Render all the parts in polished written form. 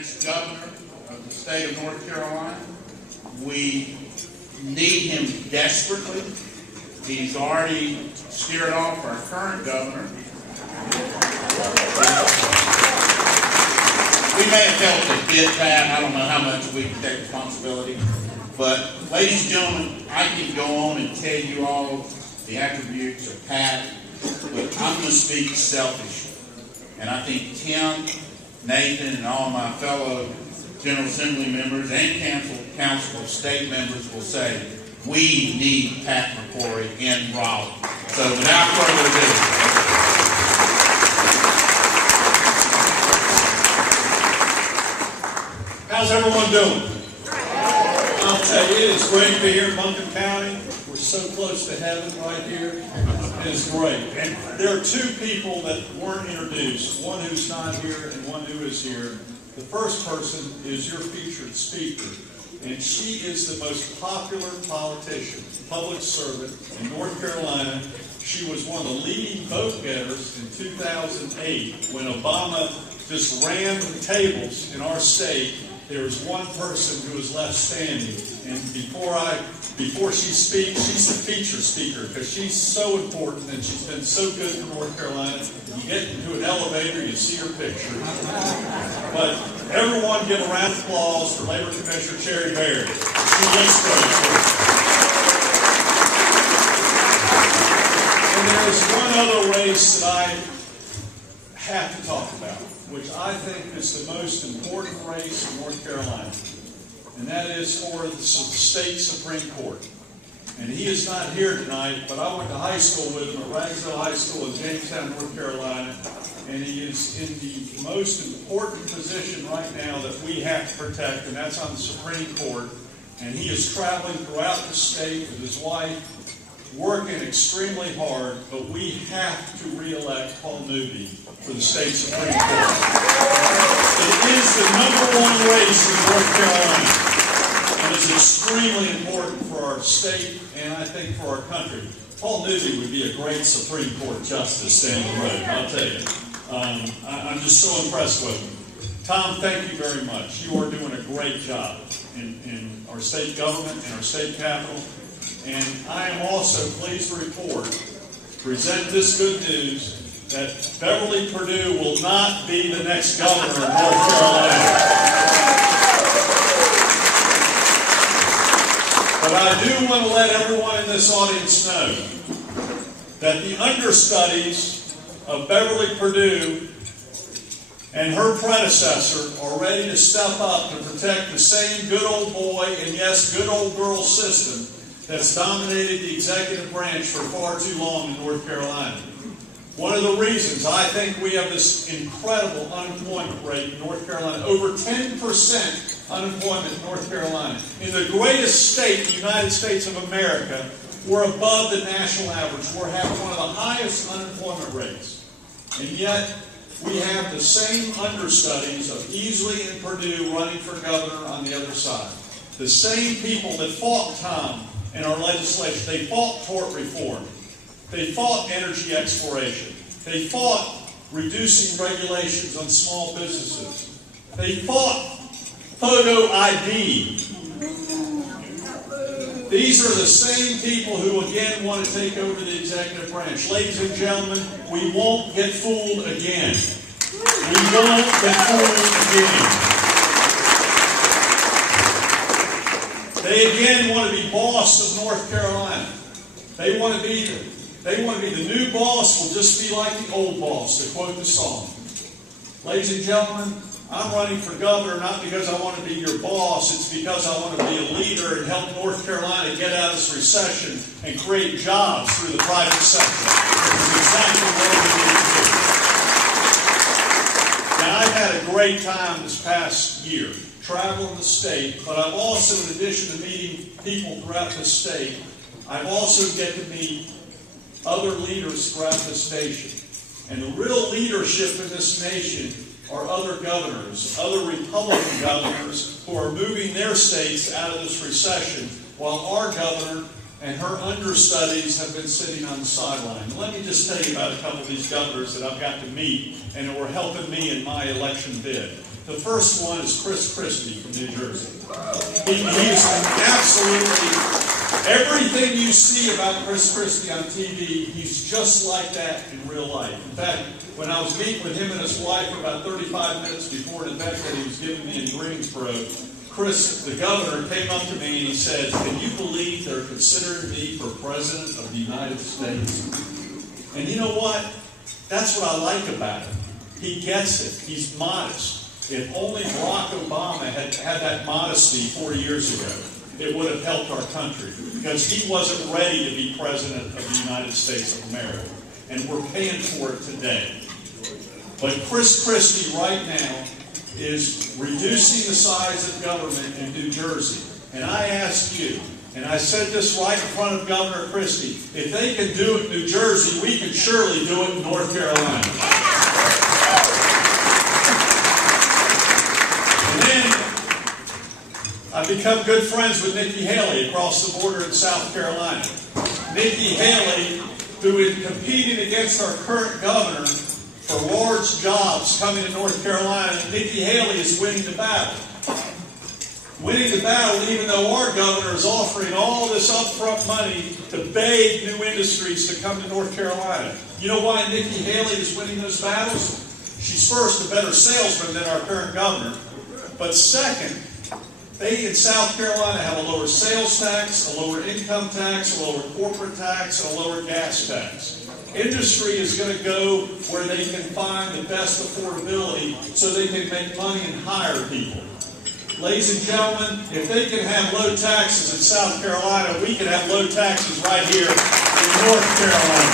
next governor of the state of North Carolina. We need him desperately. He's already steered off our current governor. We may have helped a bit, Pat. I don't know how much we can take responsibility. But, ladies and gentlemen, I can go on and tell you all the attributes of Pat, but I'm going to speak selfishly. And I think Tim, Nathan, and all my fellow General Assembly members and Council of State members will say, we need Pat McCrory in Raleigh. So without further ado. How's everyone doing? I'll tell you, it is great to be here in Buncombe County. We're so close to heaven right here. It is great. And there are two people that weren't introduced, one who's not here and one who is here. The first person is your featured speaker, and she is the most popular politician, public servant in North Carolina. She was one of the leading vote getters in 2008 when Obama just ran the tables in our state. There was one person who was left standing, and before she speaks, she's the feature speaker because she's so important and she's been so good for North Carolina. You get into an elevator, you see her picture. But everyone give a round of applause for Labor Commissioner Cherry Berry. She looks great. And there's one other race that I have to talk about, which I think is the most important race in North Carolina, and that is for the state Supreme Court. And he is not here tonight, but I went to high school with him at Ragsdale High School in Jamestown, North Carolina, and he is in the most important position right now that we have to protect, and that's on the Supreme Court. And he is traveling throughout the state with his wife, working extremely hard, but we have to re-elect Paul Newby for the state Supreme Court. It is the #1 race in North Carolina, and it's extremely important for our state and I think for our country. Paul Newby would be a great Supreme Court justice down the road, I'll tell you. I'm just so impressed with him. Tom, thank you very much. You are doing a great job in our state government and our state capitol. And I am also pleased to present this good news, that Beverly Perdue will not be the next governor of North Carolina. But I do want to let everyone in this audience know that the understudies of Beverly Perdue and her predecessor are ready to step up to protect the same good old boy and yes, good old girl system that's dominated the executive branch for far too long in North Carolina. One of the reasons I think we have this incredible unemployment rate in North Carolina, over 10% unemployment in North Carolina. In the greatest state, the United States of America, we're above the national average. We're having one of the highest unemployment rates. And yet, we have the same understudies of Easley and Perdue running for governor on the other side. The same people that fought Tom in our legislation. They fought tort reform. They fought energy exploration. They fought reducing regulations on small businesses. They fought photo ID. These are the same people who again want to take over the executive branch. Ladies and gentlemen, we won't get fooled again. We won't get fooled again. They again want to be boss of North Carolina. They want to be the new boss will just be like the old boss, to quote the song. Ladies and gentlemen, I'm running for governor not because I want to be your boss, it's because I want to be a leader and help North Carolina get out of this recession and create jobs through the private sector. Which is exactly what we need to do. Now, I've had a great time this past year traveling the state, but I've also, in addition to meeting people throughout the state, I've also get to meet other leaders throughout this nation. And the real leadership in this nation are other governors, other Republican governors who are moving their states out of this recession, while our governor and her understudies have been sitting on the sideline. Let me just tell you about a couple of these governors that I've got to meet and who are helping me in my election bid. The first one is Chris Christie from New Jersey. He's absolutely, everything you see about Chris Christie on TV, he's just like that in real life. In fact, when I was meeting with him and his wife for about 35 minutes before an event that he was giving me in Greensboro, Chris, the governor, came up to me and he said, "Can you believe they're considering me for President of the United States?" And you know what? That's what I like about him. He gets it. He's modest. If only Barack Obama had that modesty 4 years ago, it would have helped our country, because he wasn't ready to be President of the United States of America. And we're paying for it today. But Chris Christie right now is reducing the size of government in New Jersey. And I ask you, and I said this right in front of Governor Christie, if they can do it in New Jersey, we can surely do it in North Carolina. And then I've become good friends with Nikki Haley across the border in South Carolina. Nikki Haley, who is competing against our current governor for large jobs coming to North Carolina, Nikki Haley is winning the battle. Winning the battle even though our governor is offering all this upfront money to beg new industries to come to North Carolina. You know why Nikki Haley is winning those battles? She's first a better salesman than our current governor. But second, they in South Carolina have a lower sales tax, a lower income tax, a lower corporate tax, and a lower gas tax. Industry is going to go where they can find the best affordability so they can make money and hire people. Ladies and gentlemen, if they can have low taxes in South Carolina, we can have low taxes right here in North Carolina.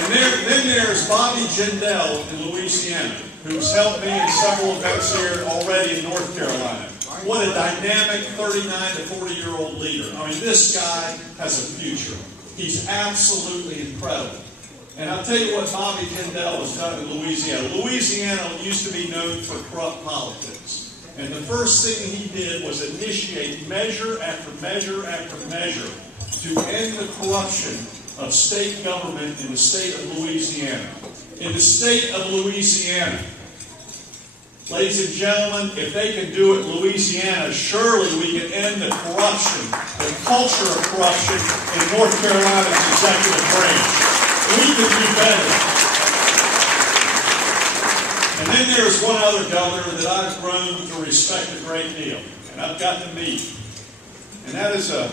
And then there's Bobby Jindal in Louisiana, who's helped me in several events here already in North Carolina. What a dynamic 39 to 40-year-old leader. I mean, this guy has a future. He's absolutely incredible. And I'll tell you what Bobby Jindal has done in Louisiana. Louisiana used to be known for corrupt politics. And the first thing he did was initiate measure after measure after measure to end the corruption of state government in the state of Louisiana. In the state of Louisiana, ladies and gentlemen, if they can do it in Louisiana, surely we can end the corruption, the culture of corruption in North Carolina's executive branch. We can do better. And then there's one other governor that I've grown to respect a great deal, and I've got to meet. And that is a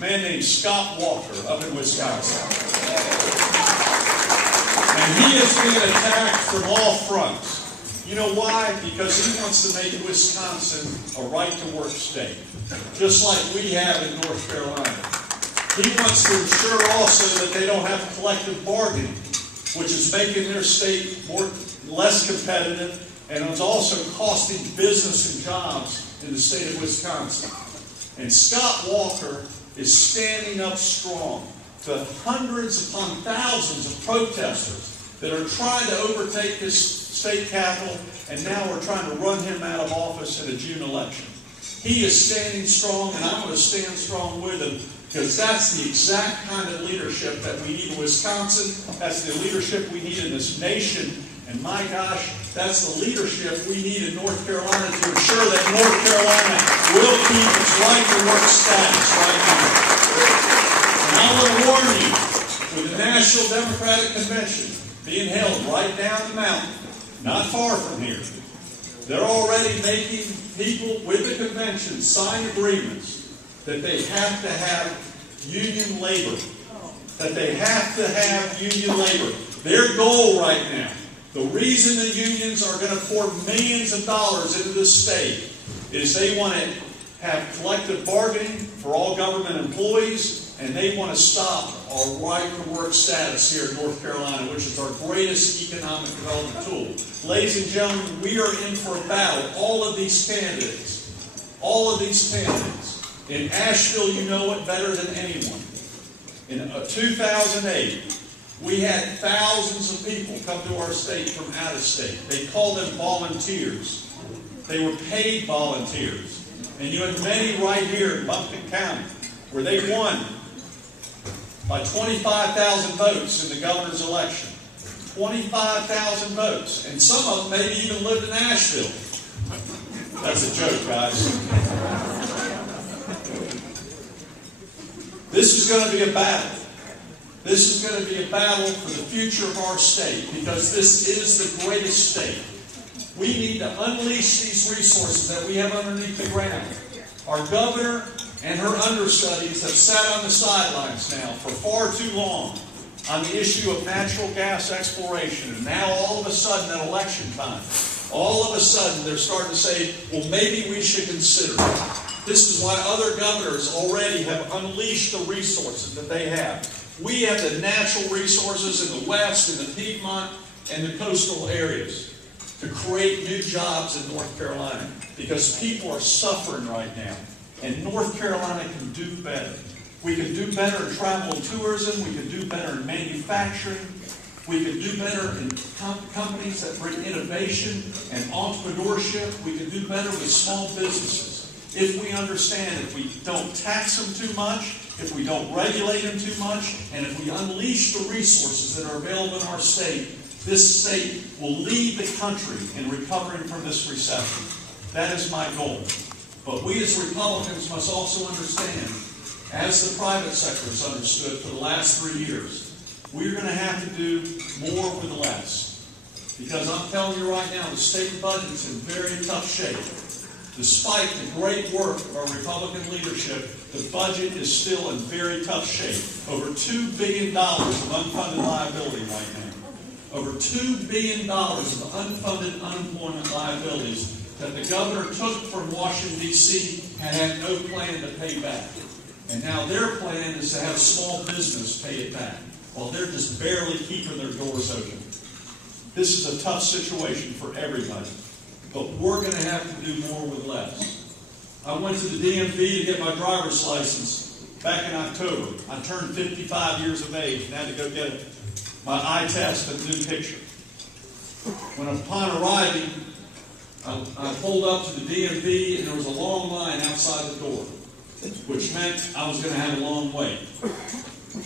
man named Scott Walker up in Wisconsin. And he is being attacked from all fronts. You know why? Because he wants to make Wisconsin a right-to-work state, just like we have in North Carolina. He wants to ensure also that they don't have collective bargaining, which is making their state less competitive, and it's also costing business and jobs in the state of Wisconsin. And Scott Walker is standing up strong to hundreds upon thousands of protesters that are trying to overtake this state capitol, and now we're trying to run him out of office in a June election. He is standing strong, and I'm going to stand strong with him, because that's the exact kind of leadership that we need in Wisconsin. That's the leadership we need in this nation. And my gosh, that's the leadership we need in North Carolina to ensure that North Carolina will keep its right-to-work status right now. And I want to warn you, with the National Democratic Convention being held right down the mountain, not far from here, they're already making people with the convention sign agreements that they have to have union labor. That they have to have union labor. Their goal right now, the reason the unions are going to pour millions of dollars into this state, is they want to have collective bargaining for all government employees, and they want to stop our right-to-work status here in North Carolina, which is our greatest economic development tool. Ladies and gentlemen, we are in for a battle. All of these candidates. In Asheville, you know it better than anyone. In 2008, we had thousands of people come to our state from out of state. They called them volunteers. They were paid volunteers. And you had many right here in Buncombe County, where they won by 25,000 votes in the governor's election. 25,000 votes, and some of them maybe even lived in Nashville. That's a joke, guys. This is going to be a battle. This is going to be a battle for the future of our state, because this is the greatest state. We need to unleash these resources that we have underneath the ground. Our governor and her understudies have sat on the sidelines now for far too long on the issue of natural gas exploration. And now all of a sudden at election time, all of a sudden they're starting to say, well, maybe we should consider it. This is why other governors already have unleashed the resources that they have. We have the natural resources in the West, in the Piedmont, and the coastal areas to create new jobs in North Carolina, because people are suffering right now. And North Carolina can do better. We can do better in travel and tourism. We can do better in manufacturing. We can do better in companies that bring innovation and entrepreneurship. We can do better with small businesses. If we understand, if we don't tax them too much, if we don't regulate them too much, and if we unleash the resources that are available in our state, this state will lead the country in recovering from this recession. That is my goal. But we as Republicans must also understand, as the private sector has understood for the last 3 years, we're going to have to do more with less. Because I'm telling you right now, the state budget's in very tough shape. Despite the great work of our Republican leadership, the budget is still in very tough shape. Over $2 billion of unfunded liability right now. Over $2 billion of unfunded unemployment liabilities that the governor took from Washington, D.C. and had no plan to pay back. And now their plan is to have small business pay it back, while they're just barely keeping their doors open. This is a tough situation for everybody, but we're going to have to do more with less. I went to the DMV to get my driver's license back in October. I turned 55 years of age and had to go get my eye test and a new picture. Upon arriving, I pulled up to the DMV and there was a long line outside the door, which meant I was going to have a long wait.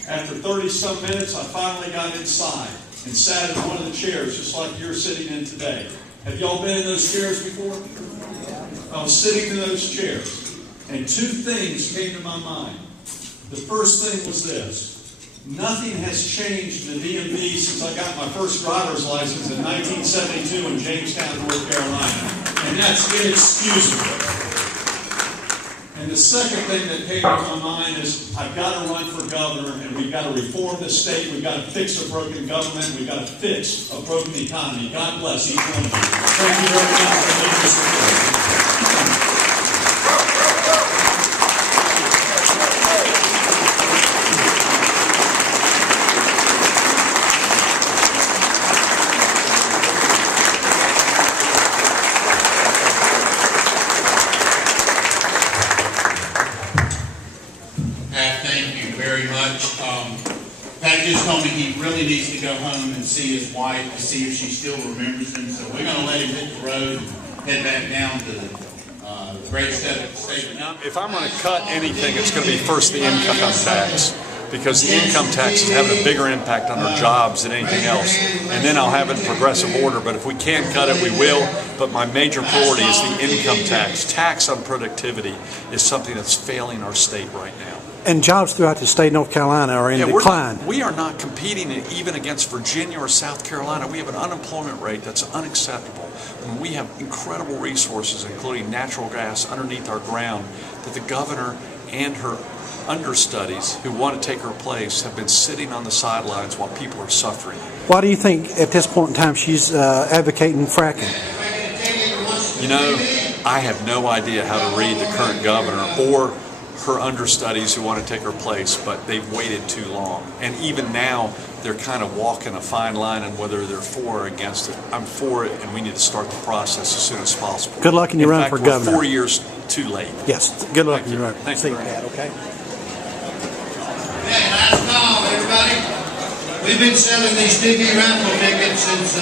After 30-some minutes, I finally got inside and sat in one of the chairs, just like you're sitting in today. Have y'all been in those chairs before? I was sitting in those chairs, and two things came to my mind. The first thing was this. Nothing has changed in the DMV since I got my first driver's license in 1972 in Jamestown, North Carolina. And that's inexcusable. And the second thing that came to my mind is I've got to run for governor, and we've got to reform the state. We've got to fix a broken government. We've got to fix a broken economy. God bless each one of you. Thank you very much for making this report. Pat just told me he really needs to go home and see his wife to see if she still remembers him. So we're going to let him hit the road and head back down to the great state. If I'm going to cut anything, it's going to be first the income tax, because the income tax is having a bigger impact on our jobs than anything else. And then I'll have it in progressive order, but if we can cut it, we will. But my major priority is the income tax. Tax on productivity is something that's failing our state right now. And jobs throughout the state of North Carolina are in decline. We are not competing even against Virginia or South Carolina. We have an unemployment rate that's unacceptable. And we have incredible resources, including natural gas, underneath our ground, that the governor and her understudies who want to take her place have been sitting on the sidelines while people are suffering. Why do you think at this point in time she's advocating fracking? You know, I have no idea how to read the current governor or her understudies who want to take her place, but they've waited too long. And even now, they're kind of walking a fine line on whether they're for or against it. I'm for it, and we need to start the process as soon as possible. Good luck in your run for governor. We're 4 years too late. Yes, good luck in your run. Thank you. Pat, okay? Okay, last call, everybody. We've been selling these TV raffle tickets since